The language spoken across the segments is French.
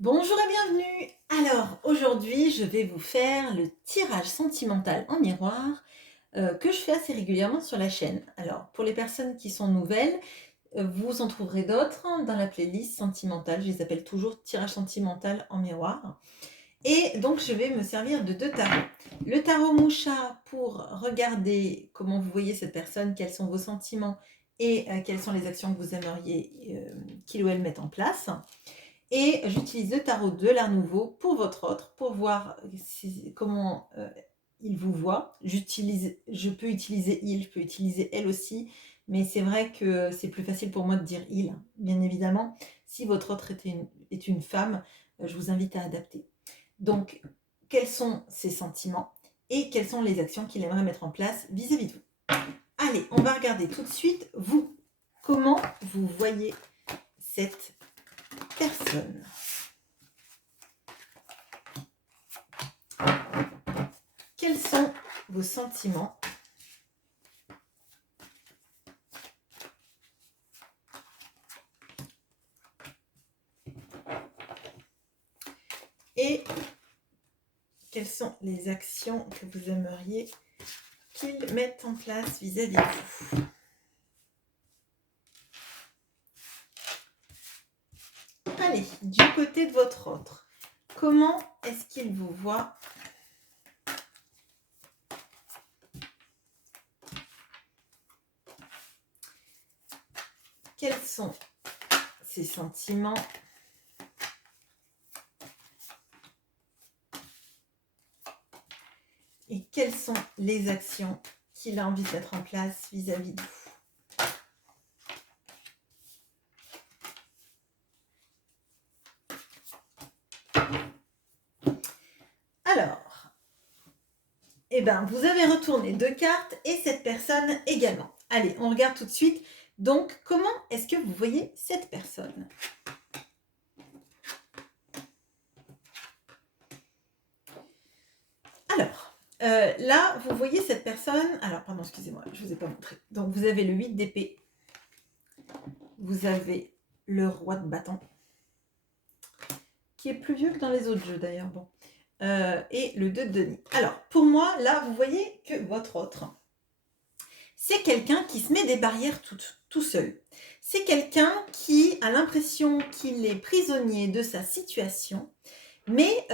Bonjour et bienvenue. Alors aujourd'hui, je vais vous faire le tirage sentimental en miroir que je fais assez régulièrement sur la chaîne. Alors pour les personnes qui sont nouvelles, vous en trouverez d'autres dans la playlist sentimentale. Je les appelle toujours tirage sentimental en miroir. Et donc je vais me servir de deux tarots. Le tarot Moucha pour regarder comment vous voyez cette personne, quels sont vos sentiments et quelles sont les actions que vous aimeriez qu'il ou elle mette en place. Et j'utilise le tarot de l'Art Nouveau pour votre autre, pour voir comment il vous voit. Je peux utiliser il, je peux utiliser elle aussi, mais c'est vrai que c'est plus facile pour moi de dire il, bien évidemment. Si votre autre est une femme, je vous invite à adapter. Donc, quels sont ses sentiments et quelles sont les actions qu'il aimerait mettre en place vis-à-vis de vous. Allez, on va regarder tout de suite, vous, comment vous voyez cette personne. Quels sont vos sentiments? Et quelles sont les actions que vous aimeriez qu'ils mettent en place vis-à-vis de vous? Allez, du côté de votre autre, comment est-ce qu'il vous voit? Quels sont ses sentiments? Et quelles sont les actions qu'il a envie de mettre en place vis-à-vis de vous? Alors, eh ben, vous avez retourné deux cartes et cette personne également. Allez, on regarde tout de suite. Donc, comment est-ce que vous voyez cette personne? Alors, là, vous voyez cette personne... Alors, pardon, excusez-moi, je ne vous ai pas montré. Donc, vous avez le 8 d'épée. Vous avez le roi de bâton, qui est plus vieux que dans les autres jeux, d'ailleurs. Bon. Et le 2 de denier. Alors, pour moi, là, vous voyez que votre autre, c'est quelqu'un qui se met des barrières tout seul. C'est quelqu'un qui a l'impression qu'il est prisonnier de sa situation, mais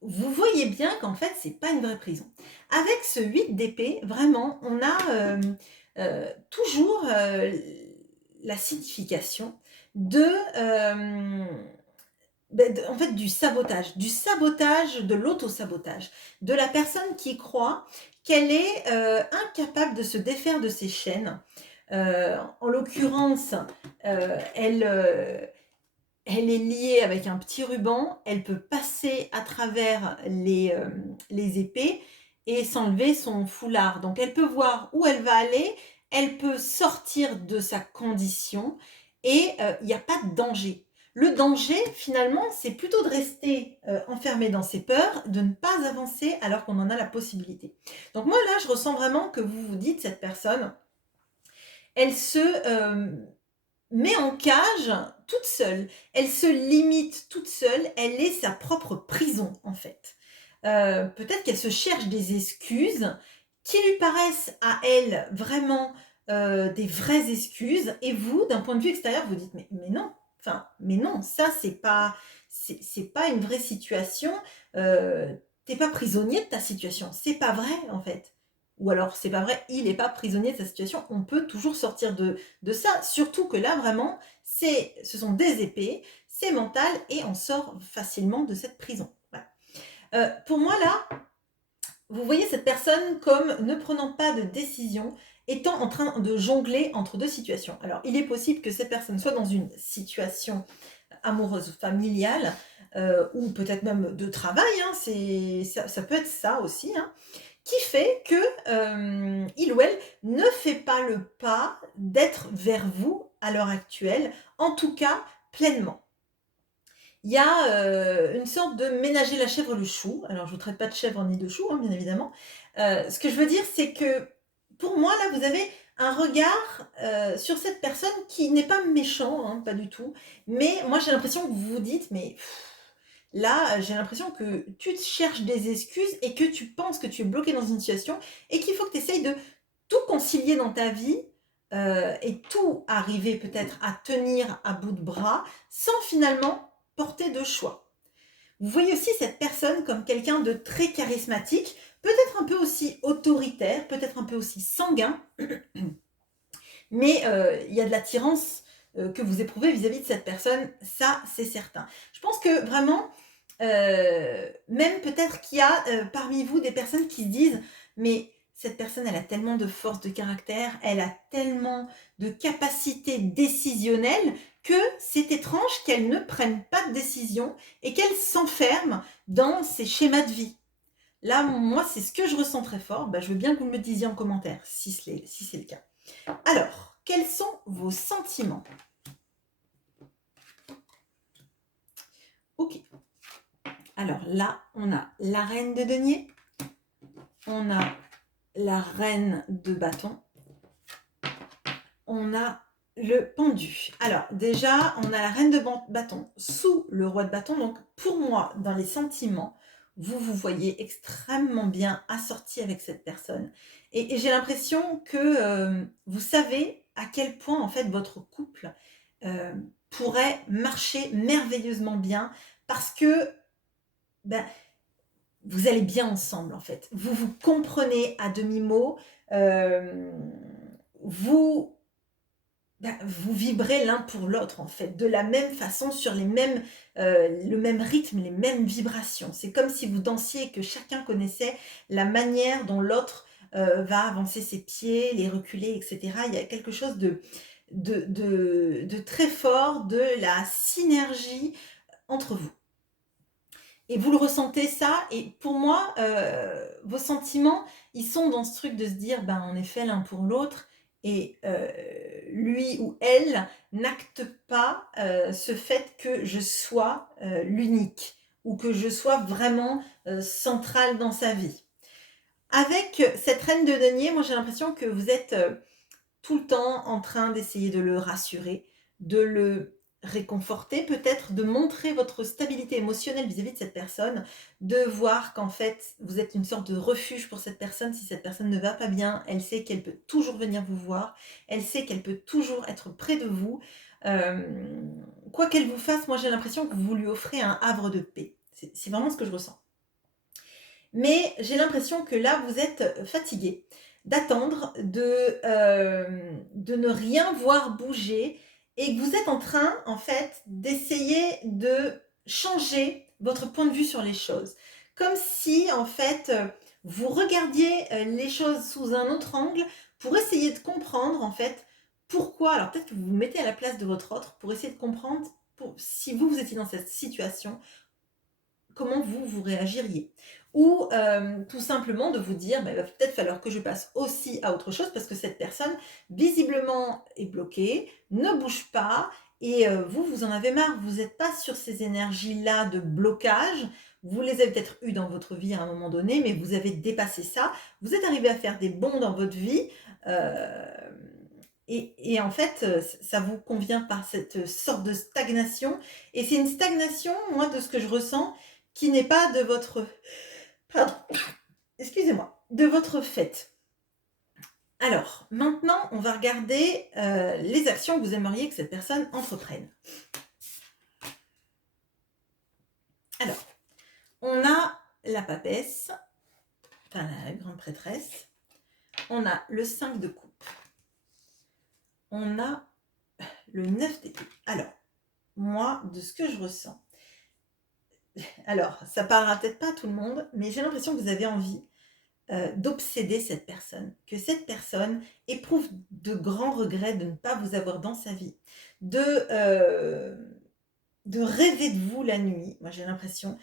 vous voyez bien qu'en fait, c'est pas une vraie prison. Avec ce 8 d'épée, vraiment, on a toujours la signification de, en fait, du sabotage, de l'auto-sabotage, de la personne qui croit qu'elle est incapable de se défaire de ses chaînes. En l'occurrence, elle est liée avec un petit ruban, elle peut passer à travers les épées et s'enlever son foulard. Donc elle peut voir où elle va aller, elle peut sortir de sa condition et il n'y a pas de danger. Le danger, finalement, c'est plutôt de rester enfermé dans ses peurs, de ne pas avancer alors qu'on en a la possibilité. Donc moi, là, je ressens vraiment que vous vous dites, cette personne, elle se met en cage toute seule. Elle se limite toute seule. Elle est sa propre prison, en fait. Peut-être qu'elle se cherche des excuses qui lui paraissent à elle vraiment des vraies excuses. Et vous, d'un point de vue extérieur, vous dites mais non. Enfin, mais non, ça c'est pas une vraie situation. T'es pas prisonnier de ta situation. C'est pas vrai, en fait. Ou alors, c'est pas vrai, il n'est pas prisonnier de sa situation. On peut toujours sortir de ça. Surtout que là, vraiment, ce sont des épées, c'est mental et on sort facilement de cette prison. Voilà. Pour moi, là, vous voyez cette personne comme ne prenant pas de décision, étant en train de jongler entre deux situations. Alors, il est possible que cette personne soit dans une situation amoureuse, familiale, ou peut-être même de travail, hein, ça peut être ça aussi, hein, qui fait que il ou elle ne fait pas le pas d'être vers vous à l'heure actuelle, en tout cas pleinement. Il y a une sorte de ménager la chèvre le chou. Alors, je ne vous traite pas de chèvre ni de chou, hein, bien évidemment. Ce que je veux dire, c'est que pour moi, là, vous avez un regard, sur cette personne qui n'est pas méchant, hein, pas du tout. Mais moi, j'ai l'impression que vous vous dites: «Mais là, j'ai l'impression que tu te cherches des excuses et que tu penses que tu es bloqué dans une situation et qu'il faut que tu essayes de tout concilier dans ta vie, et tout arriver peut-être à tenir à bout de bras sans finalement porter de choix». Vous voyez aussi cette personne comme quelqu'un de très charismatique, peut-être un peu aussi autoritaire, peut-être un peu aussi sanguin, mais il y a de l'attirance, que vous éprouvez vis-à-vis de cette personne, ça, c'est certain. Je pense que vraiment, même peut-être qu'il y a, parmi vous des personnes qui se disent: «Mais cette personne, elle a tellement de force de caractère, elle a tellement de capacité décisionnelle que c'est étrange qu'elle ne prenne pas de décision et qu'elle s'enferme dans ses schémas de vie». Là, moi, c'est ce que je ressens très fort. Bah, je veux bien que vous me le disiez en commentaire si c'est le cas. Alors, quels sont vos sentiments? OK. Alors là, on a la reine de denier, on a la reine de bâton, on a le pendu. Alors déjà, on a la reine de bâton sous le roi de bâton. Donc pour moi, dans les sentiments, vous vous voyez extrêmement bien assorti avec cette personne. Et j'ai l'impression que vous savez à quel point en fait votre couple euh, pourrait marcher merveilleusement bien parce que ben, vous allez bien ensemble en fait. Vous vous comprenez à demi-mot. euh, vous vous vibrez l'un pour l'autre en fait, de la même façon, sur le même rythme, les mêmes vibrations. C'est comme si vous dansiez et que chacun connaissait la manière dont l'autre va avancer ses pieds, les reculer, etc. Il y a quelque chose de très fort, de la synergie entre vous. Et vous le ressentez ça, et pour moi, vos sentiments, ils sont dans ce truc de se dire, ben, on est fait l'un pour l'autre, et lui ou elle n'acte pas ce fait que je sois l'unique, ou que je sois vraiment centrale dans sa vie. Avec cette reine de denier, moi j'ai l'impression que vous êtes tout le temps en train d'essayer de le rassurer, de le réconforter, peut-être de montrer votre stabilité émotionnelle vis-à-vis de cette personne, de voir qu'en fait, vous êtes une sorte de refuge pour cette personne. Si cette personne ne va pas bien, elle sait qu'elle peut toujours venir vous voir, elle sait qu'elle peut toujours être près de vous. Euh, Quoi qu'elle vous fasse, moi j'ai l'impression que vous lui offrez un havre de paix. C'est vraiment ce que je ressens. Mais j'ai l'impression que là, vous êtes fatigué d'attendre, de ne rien voir bouger, et que vous êtes en train, en fait, d'essayer de changer votre point de vue sur les choses. Comme si, en fait, vous regardiez les choses sous un autre angle pour essayer de comprendre, en fait, pourquoi. Alors peut-être que vous vous mettez à la place de votre autre pour essayer de comprendre si vous étiez dans cette situation, comment vous réagiriez. Ou tout simplement de vous dire, bah, il va peut-être falloir que je passe aussi à autre chose parce que cette personne, visiblement, est bloquée, ne bouge pas, et vous en avez marre. Vous n'êtes pas sur ces énergies-là de blocage. Vous les avez peut-être eues dans votre vie à un moment donné, mais vous avez dépassé ça. Vous êtes arrivé à faire des bonds dans votre vie. euh, et en fait, ça vous convient par cette sorte de stagnation. Et c'est une stagnation, moi, de ce que je ressens, qui n'est pas de votre... Pardon, excusez-moi, de votre fait. Alors, maintenant, on va regarder les actions que vous aimeriez que cette personne entreprenne. Alors, on a la papesse, enfin la grande prêtresse, on a le 5 de coupe, on a le 9 d'épée. Alors, moi, de ce que je ressens, alors, ça parlera peut-être pas à tout le monde, mais j'ai l'impression que vous avez envie d'obséder cette personne, que cette personne éprouve de grands regrets de ne pas vous avoir dans sa vie, de rêver de vous la nuit. Moi, j'ai l'impression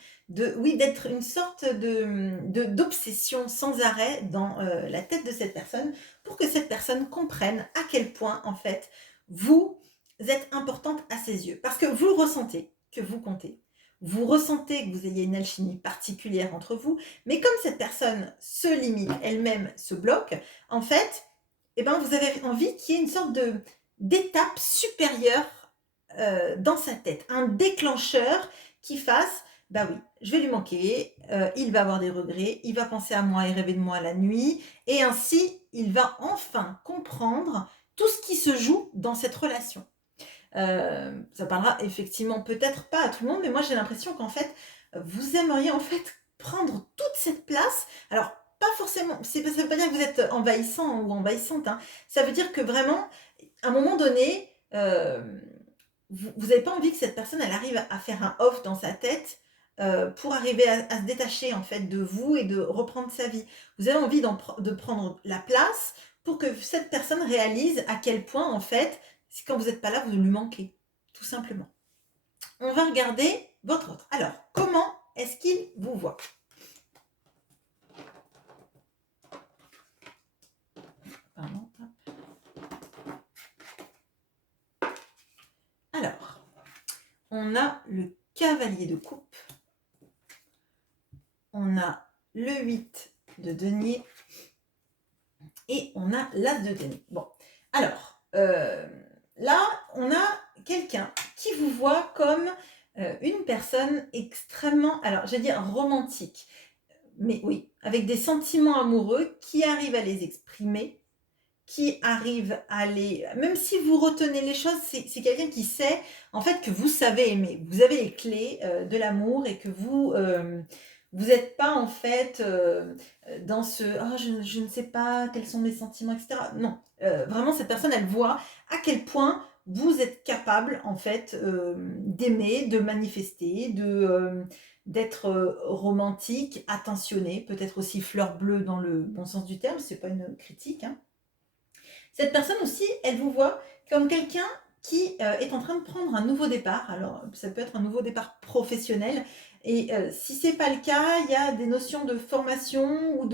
oui, d'être une sorte d'obsession sans arrêt dans la tête de cette personne, pour que cette personne comprenne à quel point, en fait, vous êtes importante à ses yeux. Parce que vous le ressentez, que vous comptez. Vous ressentez que vous ayez une alchimie particulière entre vous, mais comme cette personne se limite elle-même, se bloque, en fait, eh ben, vous avez envie qu'il y ait une sorte d'étape supérieure dans sa tête, un déclencheur qui fasse, bah oui, je vais lui manquer, il va avoir des regrets, il va penser à moi et rêver de moi la nuit, et ainsi, il va enfin comprendre tout ce qui se joue dans cette relation. Ça parlera effectivement peut-être pas à tout le monde, mais moi j'ai l'impression qu'en fait, vous aimeriez en fait prendre toute cette place. Alors, pas forcément, ça veut pas dire que vous êtes envahissant ou envahissante, hein. Ça veut dire que vraiment, à un moment donné, vous n'avez pas envie que cette personne, elle arrive à faire un off dans sa tête pour arriver à se détacher en fait de vous et de reprendre sa vie. Vous avez envie de prendre la place pour que cette personne réalise à quel point en fait, quand vous n'êtes pas là, vous lui manquez, tout simplement. On va regarder votre autre. Alors, comment est-ce qu'il vous voit? Pardon, hop. Alors, on a le cavalier de coupe, on a le 8 de denier et on a l'as de denier. Bon, alors, là, on a quelqu'un qui vous voit comme une personne extrêmement, alors, j'allais dire romantique, mais oui, avec des sentiments amoureux qui arrivent à les exprimer, qui arrive à les... Même si vous retenez les choses, c'est quelqu'un qui sait, en fait, que vous savez aimer. Vous avez les clés de l'amour et que vous n'êtes pas, en fait, dans ce « Oh, je ne sais pas quels sont mes sentiments, etc. » Non, vraiment, cette personne, elle voit à quel point vous êtes capable, en fait, d'aimer, de manifester, d'être romantique, attentionné, peut-être aussi fleur bleue dans le bon sens du terme, c'est pas une critique, hein. Cette personne aussi, elle vous voit comme quelqu'un qui est en train de prendre un nouveau départ. Alors, ça peut être un nouveau départ professionnel. Et si ce n'est pas le cas, il y a des notions de formation ou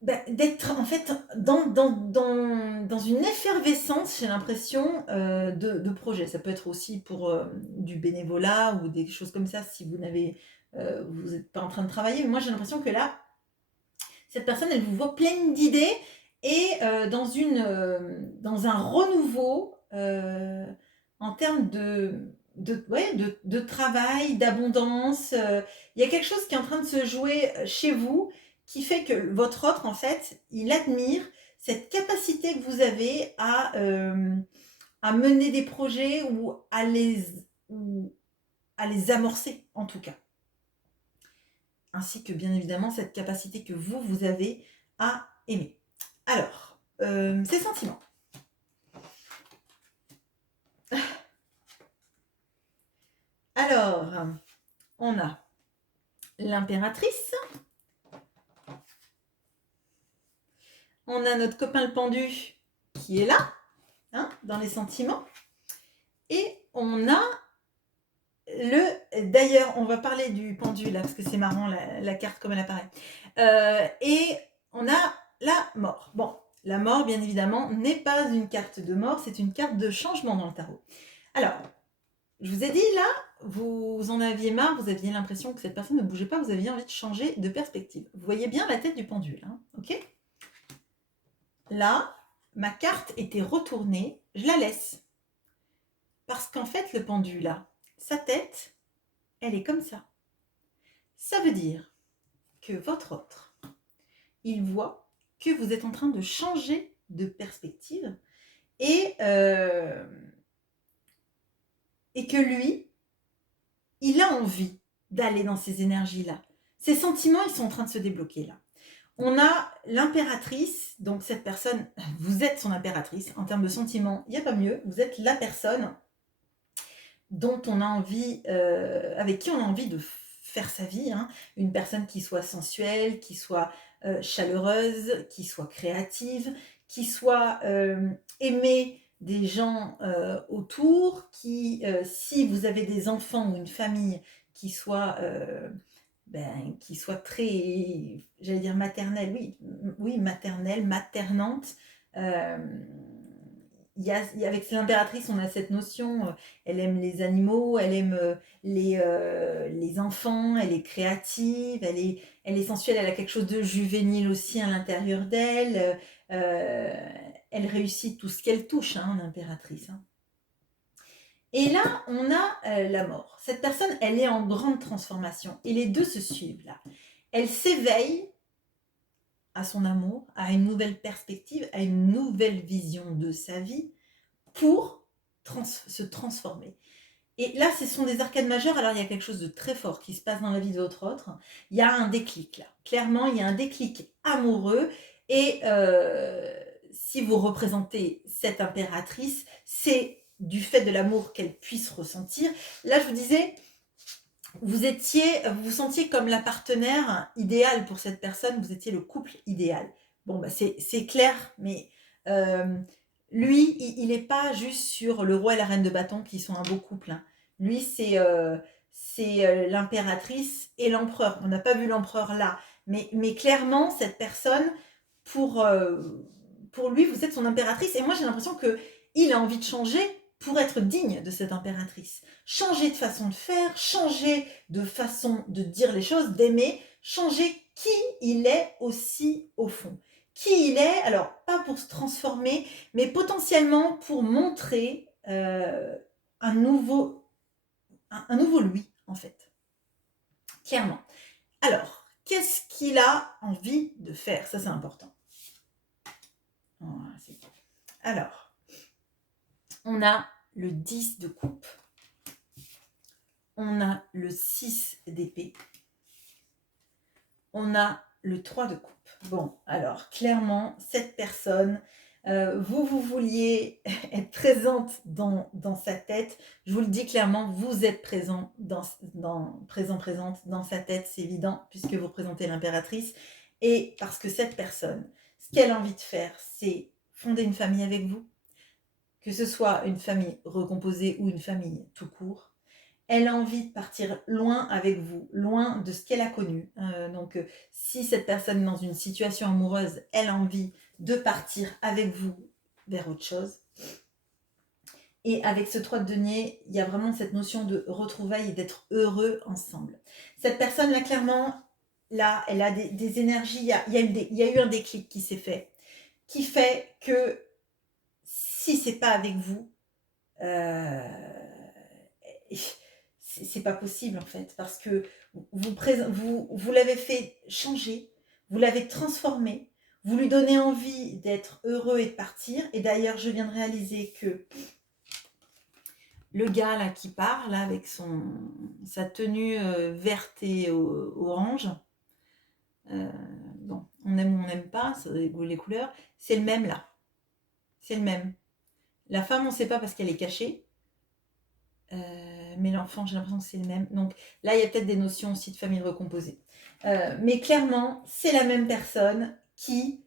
d'être en fait dans une effervescence, j'ai l'impression, de projet. Ça peut être aussi pour du bénévolat ou des choses comme ça si vous n'êtes pas en train de travailler. Mais moi, j'ai l'impression que là, cette personne, elle vous voit pleine d'idées et dans un renouveau en termes de travail, d'abondance. Il y a quelque chose qui est en train de se jouer chez vous qui fait que votre autre, en fait, il admire cette capacité que vous avez à mener des projets ou à les amorcer, en tout cas. Ainsi que bien évidemment cette capacité que vous avez à aimer. Alors, ces sentiments. Alors, on a l'impératrice, on a notre copain le pendu qui est là, hein, dans les sentiments, et on a d'ailleurs, on va parler du pendu là, parce que c'est marrant la carte comme elle apparaît. Et on a la mort. Bon, la mort, bien évidemment, n'est pas une carte de mort, c'est une carte de changement dans le tarot. Alors, je vous ai dit là, vous en aviez marre, vous aviez l'impression que cette personne ne bougeait pas, vous aviez envie de changer de perspective. Vous voyez bien la tête du pendule, hein, ok? Là, ma carte était retournée, je la laisse. Parce qu'en fait, le pendule là, sa tête, elle est comme ça. Ça veut dire que votre autre, il voit que vous êtes en train de changer de perspective et que lui, il a envie d'aller dans ces énergies-là. Ses sentiments, ils sont en train de se débloquer là. On a l'impératrice, donc cette personne, vous êtes son impératrice. En termes de sentiments, il n'y a pas mieux. Vous êtes la personne dont on a envie, avec qui on a envie de faire sa vie, hein. Une personne qui soit sensuelle, qui soit chaleureuse, qui soit créative, qui soit aimée des gens autour, qui, si vous avez des enfants ou une famille, qui soit très, j'allais dire maternelle, oui, maternelle, maternante. Il avec l'impératrice, on a cette notion, elle aime les animaux, elle aime les enfants, elle est créative, elle est sensuelle, elle a quelque chose de juvénile aussi à l'intérieur d'elle. euh, Elle réussit tout ce qu'elle touche, hein, l'impératrice. Hein. Et là, on a la mort. Cette personne, elle est en grande transformation. Et les deux se suivent là. Elle s'éveille à son amour, à une nouvelle perspective, à une nouvelle vision de sa vie pour se transformer. Et là, ce sont des arcades majeures, alors il y a quelque chose de très fort qui se passe dans la vie de votre autre. Il y a un déclic là. Clairement, il y a un déclic amoureux. Et si vous représentez cette impératrice, c'est du fait de l'amour qu'elle puisse ressentir. Là, je vous disais, vous vous sentiez comme la partenaire idéale pour cette personne, vous étiez le couple idéal. Bon, bah c'est clair, mais lui, il n'est pas juste sur le roi et la reine de bâton qui sont un beau couple. Hein. Lui, c'est l'impératrice et l'empereur. On n'a pas vu l'empereur là, mais clairement, cette personne, pour lui, vous êtes son impératrice. Et moi, j'ai l'impression qu'il a envie de changer pour être digne de cette impératrice. Changer de façon de faire, changer de façon de dire les choses, d'aimer, changer qui il est aussi au fond. Qui il est, alors pas pour se transformer, mais potentiellement pour montrer un nouveau lui, en fait. Clairement. Alors, qu'est-ce qu'il a envie de faire? Ça, c'est important. Voilà, c'est bon. Alors, on a le 10 de coupe. On a le 6 d'épée. On a le 3 de coupe. Bon, alors, clairement, cette personne, vous vouliez être présente dans sa tête. Je vous le dis clairement, vous êtes présente dans sa tête, c'est évident, puisque vous représentez l'impératrice. Et parce que cette personne, ce qu'elle a envie de faire, c'est fonder une famille avec vous, que ce soit une famille recomposée ou une famille tout court. Elle a envie de partir loin avec vous, loin de ce qu'elle a connu. Donc, si cette personne est dans une situation amoureuse, elle a envie de partir avec vous vers autre chose. Et avec ce 3 de denier, il y a vraiment cette notion de retrouvailles et d'être heureux ensemble. Cette personne-là, clairement, là, elle a des énergies, il y a eu un déclic qui s'est fait, qui fait que si c'est pas avec vous, c'est pas possible en fait, parce que vous l'avez fait changer, vous l'avez transformé, vous lui donnez envie d'être heureux et de partir. Et d'ailleurs, je viens de réaliser que le gars là qui part là avec sa tenue verte et orange, bon, on aime ou on n'aime pas, les couleurs, c'est le même là, c'est le même. La femme, on ne sait pas parce qu'elle est cachée. Mais l'enfant, j'ai l'impression que c'est le même. Donc là, il y a peut-être des notions aussi de famille recomposée. Mais clairement, c'est la même personne qui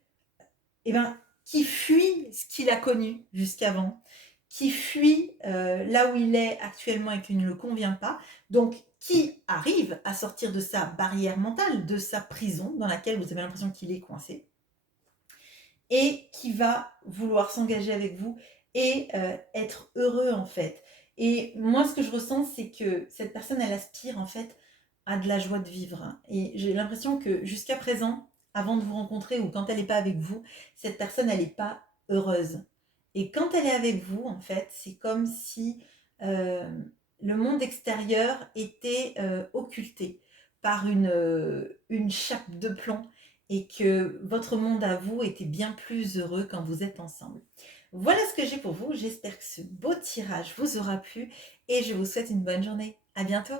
fuit ce qu'il a connu jusqu'avant, qui fuit là où il est actuellement et qui ne le convient pas, donc qui arrive à sortir de sa barrière mentale, de sa prison dans laquelle vous avez l'impression qu'il est coincé, et qui va vouloir s'engager avec vous et être heureux en fait. Et moi, ce que je ressens, c'est que cette personne, elle aspire en fait à de la joie de vivre. Et j'ai l'impression que jusqu'à présent, avant de vous rencontrer ou quand elle n'est pas avec vous, cette personne, elle n'est pas heureuse. Et quand elle est avec vous, en fait, c'est comme si le monde extérieur était occulté par une chape de plomb et que votre monde à vous était bien plus heureux quand vous êtes ensemble. Voilà ce que j'ai pour vous. J'espère que ce beau tirage vous aura plu et je vous souhaite une bonne journée. À bientôt.